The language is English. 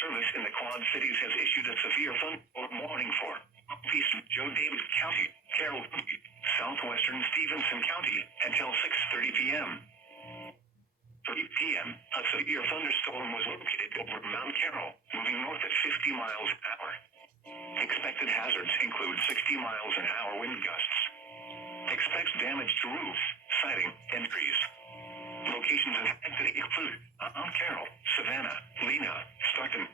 Service in the Quad Cities has issued a severe thunderstorm warning for East Joe Davis County, Carroll County, southwestern Stevenson County, until 6:30 p.m. 3 p.m., a severe thunderstorm was located over Mount Carroll, moving north at 50 miles an hour. Expected hazards include 60 miles an hour wind gusts. Expect damage to roofs, siding, and trees. Locations affected include Mount Carroll, Savannah, Lena, Stockton,